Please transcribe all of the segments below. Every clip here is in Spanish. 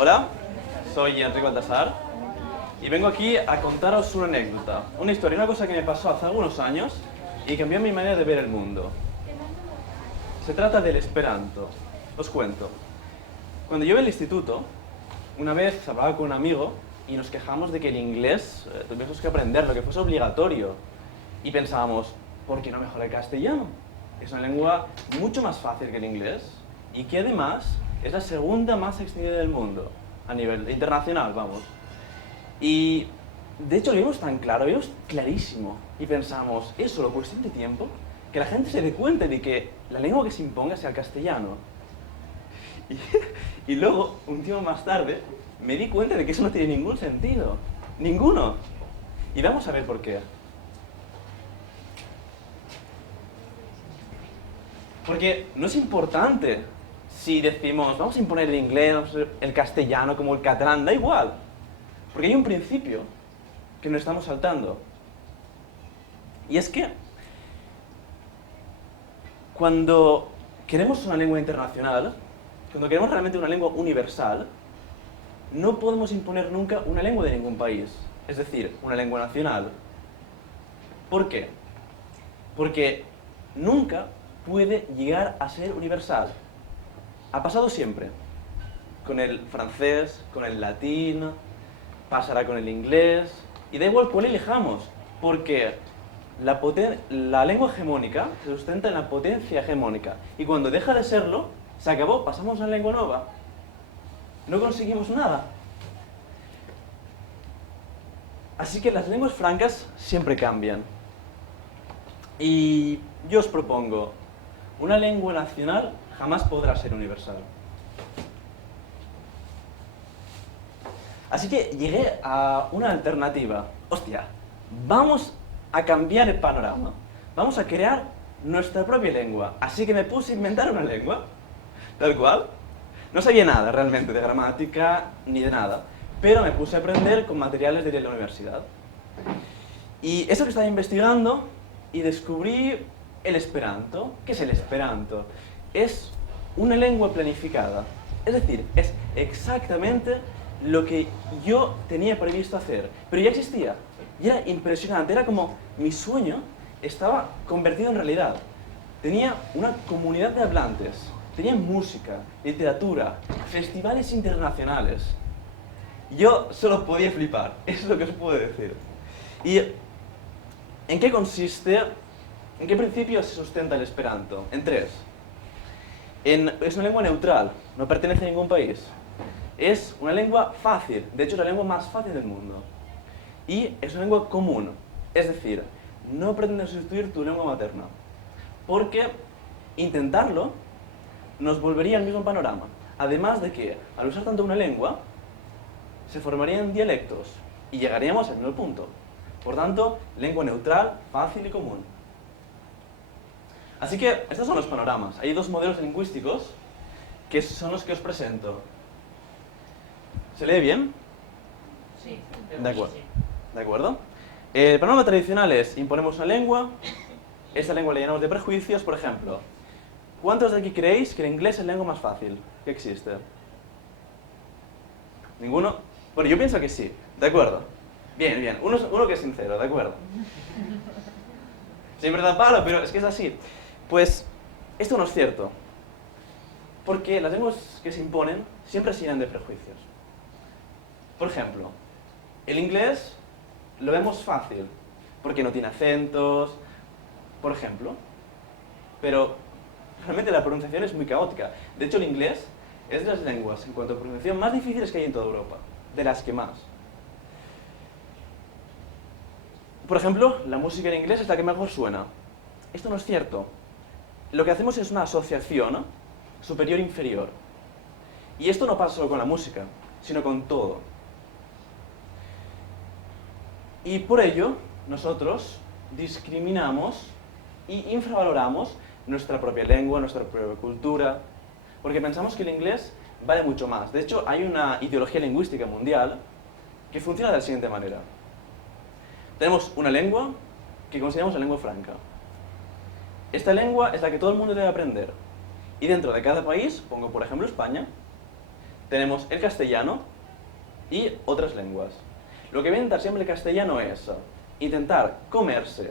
Hola, soy Enrique Baltasar y vengo aquí a contaros una anécdota, una historia, una cosa que me pasó hace algunos años y cambió mi manera de ver el mundo. Se trata del Esperanto. Os cuento. Cuando yo iba al instituto, una vez hablaba con un amigo y nos quejamos de que el inglés tuviésemos que aprenderlo, que fuese obligatorio. Y pensábamos, ¿por qué no mejor el castellano? Es una lengua mucho más fácil que el inglés y que además es la segunda más extendida del mundo, a nivel internacional, vamos. Y de hecho lo vimos tan claro, lo vimos clarísimo. Y pensamos, es solo cuestión de tiempo que la gente se dé cuenta de que la lengua que se imponga sea el castellano. Y luego, un tiempo más tarde, me di cuenta de que eso no tiene ningún sentido. Ninguno. Y vamos a ver por qué. Porque no es importante si decimos, vamos a imponer el inglés, el castellano, como el catalán, da igual. Porque hay un principio que nos estamos saltando. Y es que cuando queremos una lengua internacional, cuando queremos realmente una lengua universal, no podemos imponer nunca una lengua de ningún país. Es decir, una lengua nacional. ¿Por qué? Porque nunca puede llegar a ser universal. Ha pasado siempre. Con el francés, con el latín, pasará con el inglés, y da igual cuál elijamos, porque la lengua hegemónica se sustenta en la potencia hegemónica, y cuando deja de serlo, se acabó, pasamos a la lengua nueva. No conseguimos nada. Así que las lenguas francas siempre cambian. Y yo os propongo, una lengua nacional jamás podrá ser universal. Así que llegué a una alternativa. Hostia, vamos a cambiar el panorama. Vamos a crear nuestra propia lengua. Así que me puse a inventar una lengua, tal cual. No sabía nada realmente de gramática ni de nada, pero me puse a aprender con materiales de la universidad. Y eso que estaba investigando y descubrí el Esperanto. ¿Qué es el Esperanto? Es una lengua planificada. Es decir, es exactamente lo que yo tenía previsto hacer, pero ya existía. Y era impresionante, era como mi sueño estaba convertido en realidad. Tenía una comunidad de hablantes, tenía música, literatura, festivales internacionales. Yo solo podía flipar, es lo que os puedo decir. ¿Y en qué consiste, en qué principios se sustenta el Esperanto? En tres. Es una lengua neutral, no pertenece a ningún país. Es una lengua fácil, de hecho es la lengua más fácil del mundo. Y es una lengua común, es decir, no pretende sustituir tu lengua materna. Porque intentarlo nos volvería al mismo panorama. Además de que, al usar tanto una lengua, se formarían dialectos y llegaríamos al mismo punto. Por tanto, lengua neutral, fácil y común. Así que estos son los panoramas. Hay dos modelos lingüísticos que son los que os presento. ¿Se lee bien? Sí. De acuerdo. ¿De acuerdo? El panorama tradicional es, imponemos una lengua, esta lengua la llenamos de prejuicios, por ejemplo. ¿Cuántos de aquí creéis que el inglés es la lengua más fácil que existe? ¿Ninguno? Bueno, yo pienso que sí. ¿De acuerdo? Bien, bien. Uno que es sincero, ¿de acuerdo? Siempre da palo, pero es que es así. Pues, esto no es cierto. Porque las lenguas que se imponen siempre se llenan de prejuicios. Por ejemplo, el inglés lo vemos fácil, porque no tiene acentos, por ejemplo. Pero realmente la pronunciación es muy caótica. De hecho, el inglés es de las lenguas, en cuanto a pronunciación, más difíciles que hay en toda Europa. De las que más. Por ejemplo, la música en inglés es la que mejor suena. Esto no es cierto. Lo que hacemos es una asociación superior-inferior. Y esto no pasa solo con la música, sino con todo. Y por ello, nosotros discriminamos y infravaloramos nuestra propia lengua, nuestra propia cultura, porque pensamos que el inglés vale mucho más. De hecho, hay una ideología lingüística mundial que funciona de la siguiente manera. Tenemos una lengua que consideramos la lengua franca. Esta lengua es la que todo el mundo debe aprender. Y dentro de cada país, pongo por ejemplo España, tenemos el castellano y otras lenguas. Lo que va a intentar siempre el castellano es intentar comerse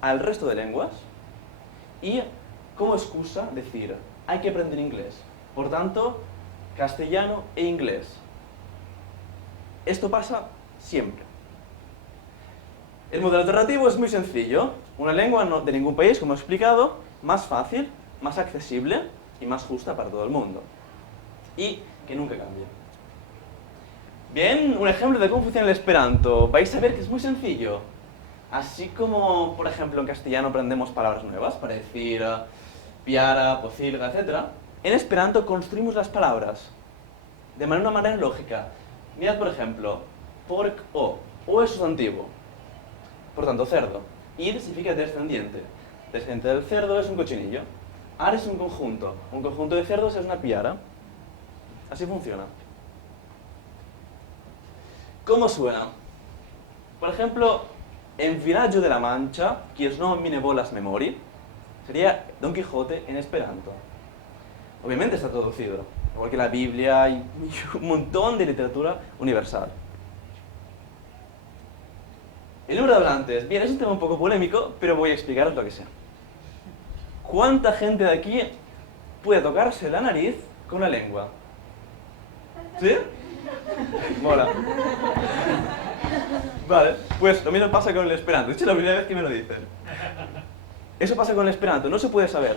al resto de lenguas y, como excusa, decir, hay que aprender inglés. Por tanto, castellano e inglés. Esto pasa siempre. El modelo alternativo es muy sencillo. Una lengua de ningún país, como he explicado, más fácil, más accesible y más justa para todo el mundo. Y que nunca cambie. Bien, un ejemplo de cómo funciona el Esperanto. Vais a ver que es muy sencillo. Así como, por ejemplo, en castellano aprendemos palabras nuevas para decir piara, pocilga, etc. En Esperanto construimos las palabras de una manera lógica. Mirad, por ejemplo, porc o. O es sustantivo. Por tanto, cerdo. Id significa descendiente. Descendiente del cerdo es un cochinillo. Ar es un conjunto. Un conjunto de cerdos es una piara. Así funciona. ¿Cómo suena? Por ejemplo, en Villaggio de la Mancha, qui es no mine volas memori, sería Don Quijote en Esperanto. Obviamente está traducido, igual que la Biblia y un montón de literatura universal. El número de hablantes. Bien, es un tema un poco polémico, pero voy a explicaros lo que sea. ¿Cuánta gente de aquí puede tocarse la nariz con la lengua? ¿Sí? Mola. Vale, pues lo mismo pasa con el Esperanto. De hecho, es la primera vez que me lo dicen. Eso pasa con el Esperanto, no se puede saber.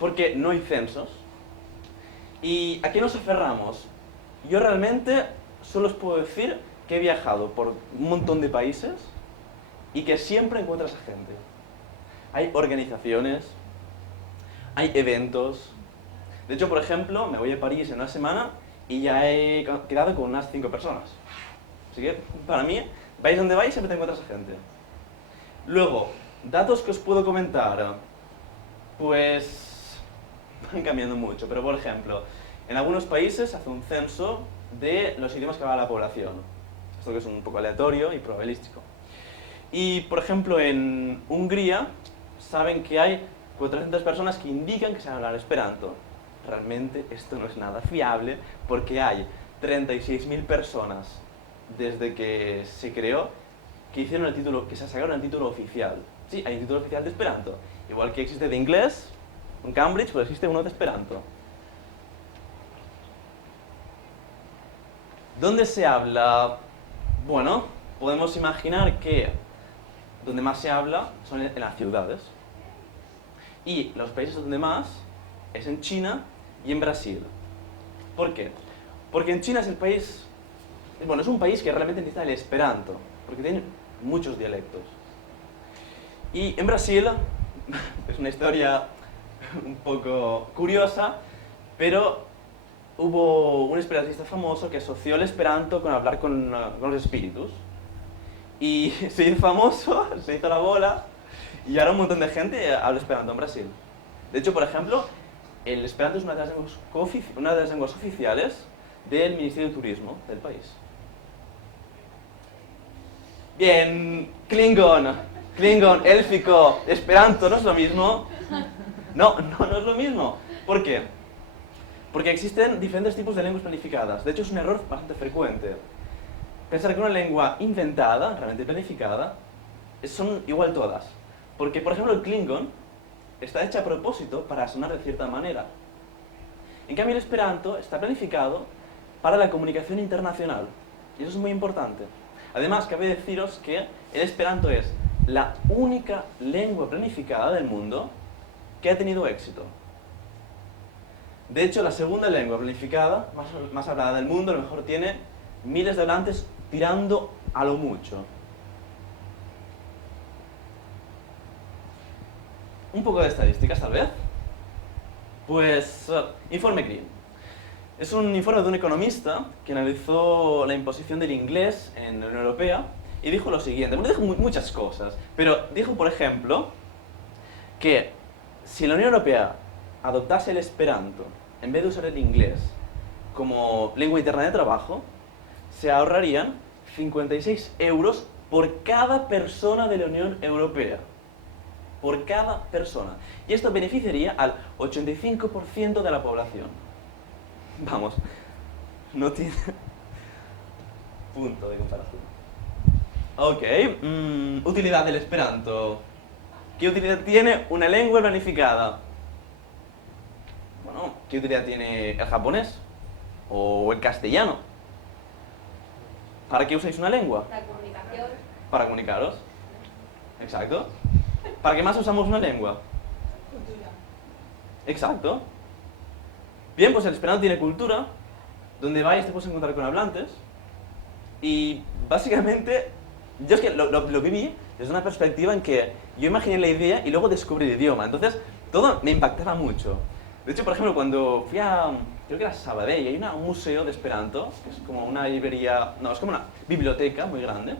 Porque no hay censos. ¿Y a qué nos aferramos? Yo realmente solo os puedo decir que he viajado por un montón de países y que siempre encuentras a gente. Hay organizaciones, hay eventos. De hecho, por ejemplo, me voy a París en una semana y ya he quedado con unas 5 personas. Así que, para mí, vais donde vais, siempre te encuentras a gente. Luego, datos que os puedo comentar. Pues van cambiando mucho, pero por ejemplo, en algunos países se hace un censo de los idiomas que habla la población. Esto que es un poco aleatorio y probabilístico. Y, por ejemplo, en Hungría saben que hay 400 personas que indican que saben hablar esperanto. Realmente esto no es nada fiable porque hay 36.000 personas desde que se creó que hicieron el título, que se sacaron el título oficial. Sí, hay un título oficial de esperanto. Igual que existe de inglés, en Cambridge, pues existe uno de esperanto. ¿Dónde se habla? Bueno, podemos imaginar que donde más se habla son en las ciudades. Y los países donde más es en China y en Brasil. ¿Por qué? Porque en China es el país, bueno, es un país que realmente necesita el esperanto, porque tiene muchos dialectos. Y en Brasil, es una historia un poco curiosa, pero hubo un esperantista famoso que asoció el esperanto con hablar con los espíritus. Y se hizo famoso, se hizo la bola, y ahora un montón de gente habla esperanto en Brasil. De hecho, por ejemplo, el esperanto es una de las lenguas oficiales del Ministerio de Turismo del país. Bien, Klingon, élfico, esperanto, ¿no es lo mismo? No es lo mismo. ¿Por qué? Porque existen diferentes tipos de lenguas planificadas. De hecho, es un error bastante frecuente. Pensar que una lengua inventada, realmente planificada, son igual todas. Porque, por ejemplo, el Klingon está hecho a propósito para sonar de cierta manera. En cambio, el esperanto está planificado para la comunicación internacional. Y eso es muy importante. Además, cabe deciros que el esperanto es la única lengua planificada del mundo que ha tenido éxito. De hecho, la segunda lengua planificada, más hablada del mundo, a lo mejor tiene miles de hablantes tirando a lo mucho. Un poco de estadísticas, tal vez. Pues, informe Green. Es un informe de un economista que analizó la imposición del inglés en la Unión Europea y dijo lo siguiente. Bueno, dijo muchas cosas, pero dijo, por ejemplo, que si la Unión Europea adoptase el esperanto en vez de usar el inglés como lengua interna de trabajo, se ahorrarían 56 euros por cada persona de la Unión Europea. Por cada persona. Y esto beneficiaría al 85% de la población. Vamos, No tiene punto de comparación. Ok, utilidad del esperanto. ¿Qué utilidad tiene una lengua planificada? Bueno, ¿qué utilidad tiene el japonés? ¿O el castellano? ¿Para qué usáis una lengua? La comunicación. Para comunicaros. Exacto. ¿Para qué más usamos una lengua? Cultura. Exacto. Bien, pues el esperanto tiene cultura. Donde vayas te puedes encontrar con hablantes. Y básicamente, yo es que lo viví desde una perspectiva en que yo imaginé la idea y luego descubrí el idioma. Entonces, todo me impactaba mucho. De hecho, por ejemplo, cuando fui a, creo que era Sabadell, hay un museo de Esperanto, que es como una librería, no, es como una biblioteca muy grande,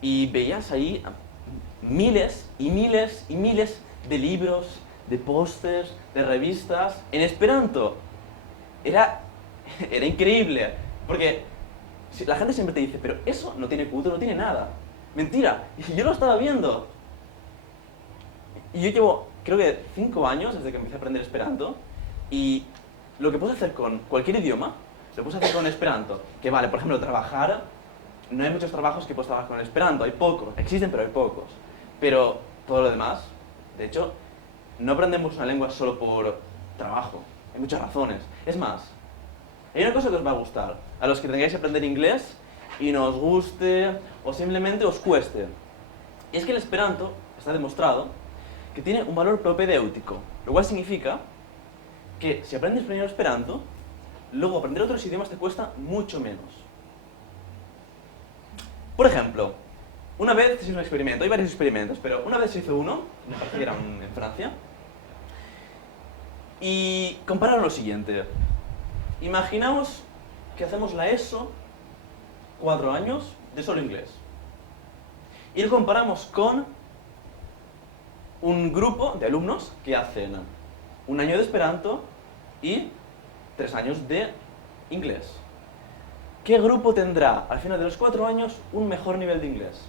y veías ahí miles y miles y miles de libros, de pósters, de revistas en Esperanto. Era, era increíble, porque la gente siempre te dice, pero eso no tiene cultura, no tiene nada. Mentira, y yo lo estaba viendo. Y yo llevo, creo que 5 años desde que empecé a aprender Esperanto, y lo que puedes hacer con cualquier idioma, lo puedes hacer con Esperanto. Que vale, por ejemplo, trabajar, no hay muchos trabajos que puedes trabajar con Esperanto, hay pocos, existen pero hay pocos. Pero todo lo demás, de hecho, no aprendemos una lengua solo por trabajo, hay muchas razones. Es más, hay una cosa que os va a gustar, a los que tengáis que aprender inglés y no os guste o simplemente os cueste. Y es que el Esperanto está demostrado que tiene un valor propedéutico, lo cual significa que si aprendes primero Esperanto, luego aprender otros idiomas te cuesta mucho menos. Por ejemplo, una vez se hizo un experimento, hay varios experimentos, pero una vez se hizo uno, me parece que era en Francia, y compararon lo siguiente. Imaginaos que hacemos la ESO 4 años de solo inglés. Y lo comparamos con un grupo de alumnos que hacen 1 año de Esperanto y 3 años de inglés. ¿Qué grupo tendrá al final de los 4 años un mejor nivel de inglés?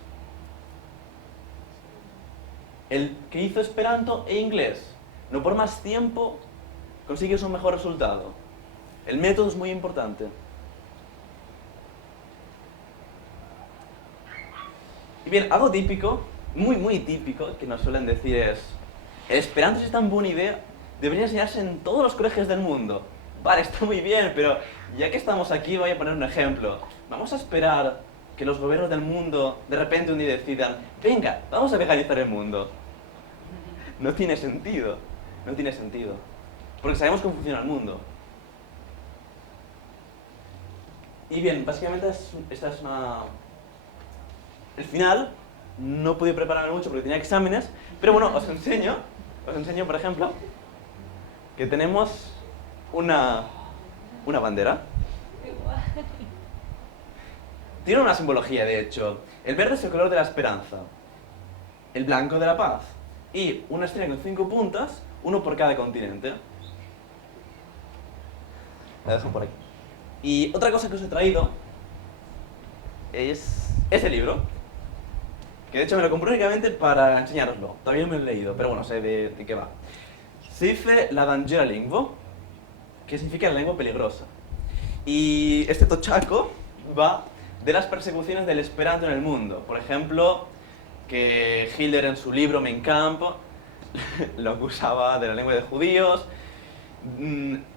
El que hizo Esperanto e inglés. No por más tiempo consigues un mejor resultado. El método es muy importante. Y bien, algo típico, muy típico, que nos suelen decir es: el Esperanto si es tan buena idea, debería enseñarse en todos los colegios del mundo. Vale, está muy bien, pero ya que estamos aquí voy a poner un ejemplo. Vamos a esperar que los gobiernos del mundo de repente un día decidan: venga, vamos a veganizar el mundo. No tiene sentido, no tiene sentido. Porque sabemos cómo funciona el mundo. Y bien, básicamente esta es una... El final, no pude prepararme mucho porque tenía exámenes, pero bueno, os enseño, por ejemplo, que tenemos una bandera. Tiene una simbología, de hecho. El verde es el color de la esperanza, el blanco de la paz, y una estrella con 5 puntas, uno por cada continente. La dejo por aquí. Y otra cosa que os he traído es este libro, que de hecho me lo compré únicamente para enseñároslo. Todavía no me lo he leído, pero bueno, sé de qué va. Se dice la dangera lingua, que significa la lengua peligrosa. Y este tochaco va de las persecuciones del esperanto en el mundo. Por ejemplo, que Hitler en su libro Mein Kampf lo acusaba de la lengua de judíos.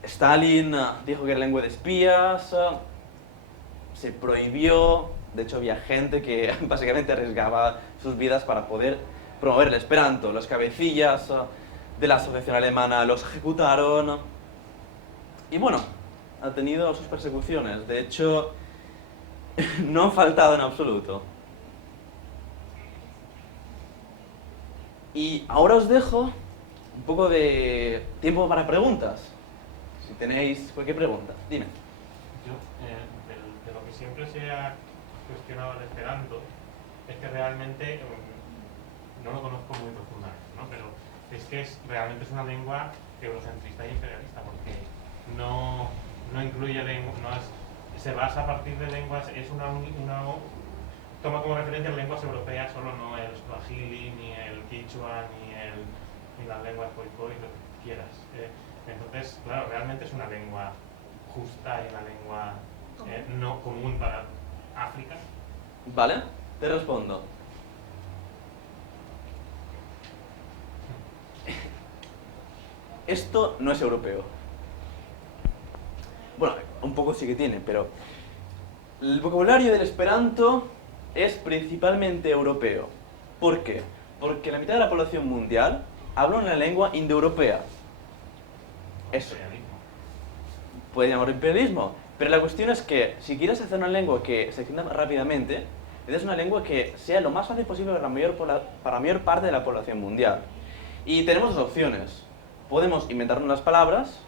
Stalin dijo que era lengua de espías. Se prohibió. De hecho, había gente que básicamente arriesgaba sus vidas para poder promover el esperanto. Los cabecillas de la asociación alemana los ejecutaron. Y bueno, ha tenido sus persecuciones. De hecho, no han faltado en absoluto. Y ahora os dejo un poco de tiempo para preguntas. Si tenéis cualquier pregunta, dime. Yo, de lo que siempre se ha cuestionado el Esperanto, es que realmente, no lo conozco muy profundamente, ¿no? Pero es que realmente es una lengua eurocentrista y imperialista, porque no incluye lengua, se basa a partir de lenguas, es toma como referencia lenguas europeas, solo no el swahili, ni el quichua, ni las lenguas khoikhoi, lo que quieras. Entonces, claro, realmente es una lengua justa y una lengua no común para África. ¿Vale? Te respondo. Esto no es europeo. Bueno, un poco sí que tiene, pero el vocabulario del esperanto es principalmente europeo. ¿Por qué? Porque la mitad de la población mundial habla una lengua indoeuropea. Eso. Imperialismo. Puede llamarlo imperialismo, pero la cuestión es que si quieres hacer una lengua que se entienda rápidamente, necesitas una lengua que sea lo más fácil posible para la mayor parte de la población mundial. Y tenemos dos opciones. Podemos inventarnos las palabras,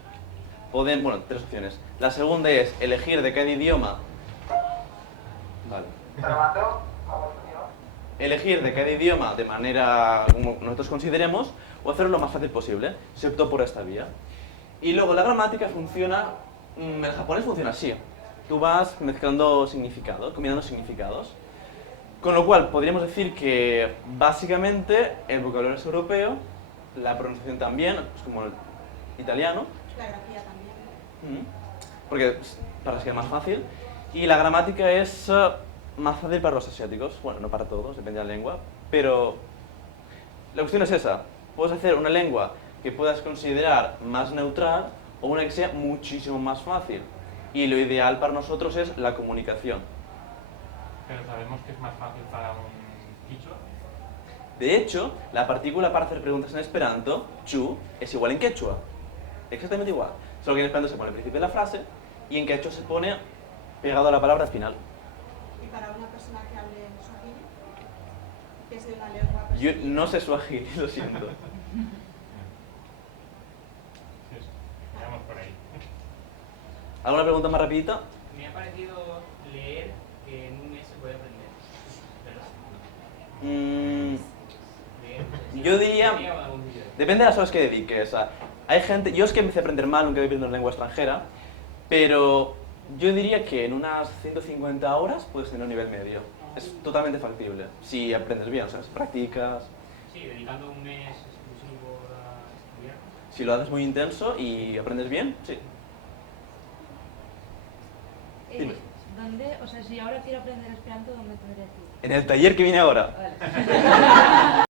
bueno, tres opciones. La segunda es elegir de cada idioma. Vale. Elegir de cada idioma de manera como nosotros consideremos, o hacerlo lo más fácil posible. Se optó por esta vía. Y luego la gramática funciona, en japonés funciona así. Tú vas mezclando significados, combinando significados. Con lo cual podríamos decir que básicamente el vocabulario es europeo, la pronunciación también, es como el italiano. La grafía también. Porque para que sea más fácil. Y la gramática es más fácil para los asiáticos. Bueno, no para todos, depende de la lengua. Pero la cuestión es esa. Puedes hacer una lengua que puedas considerar más neutral o una que sea muchísimo más fácil. Y lo ideal para nosotros es la comunicación. Pero sabemos que es más fácil para un quichua. De hecho, la partícula para hacer preguntas en esperanto, chu, es igual en quechua. Exactamente igual. Solo que en esperanto se pone al principio de la frase y en quechua se pone pegado a la palabra al final. Y para una persona que hable suajili, que es de una lengua Yo perseguida. no sé suajili, lo siento. Sí, vamos por ahí. ¿Alguna pregunta más rapidita? Me ha parecido leer que en un mes se puede aprender, ¿verdad? Leer, Yo diría- sería algún vídeo. Depende de las horas que dediques. Hay gente, yo es que empecé a aprender mal, nunca he vivido en lengua extranjera, pero yo diría que en unas 150 horas puedes tener un nivel medio. Es totalmente factible, si aprendes bien, o sea, si practicas, Sí, dedicando un mes exclusivo a estudiar. si lo haces muy intenso y aprendes bien, sí. Dime. ¿Dónde? O sea, si ahora quiero aprender esperanto, ¿dónde tendría que ir? En el taller que viene ahora. Vale.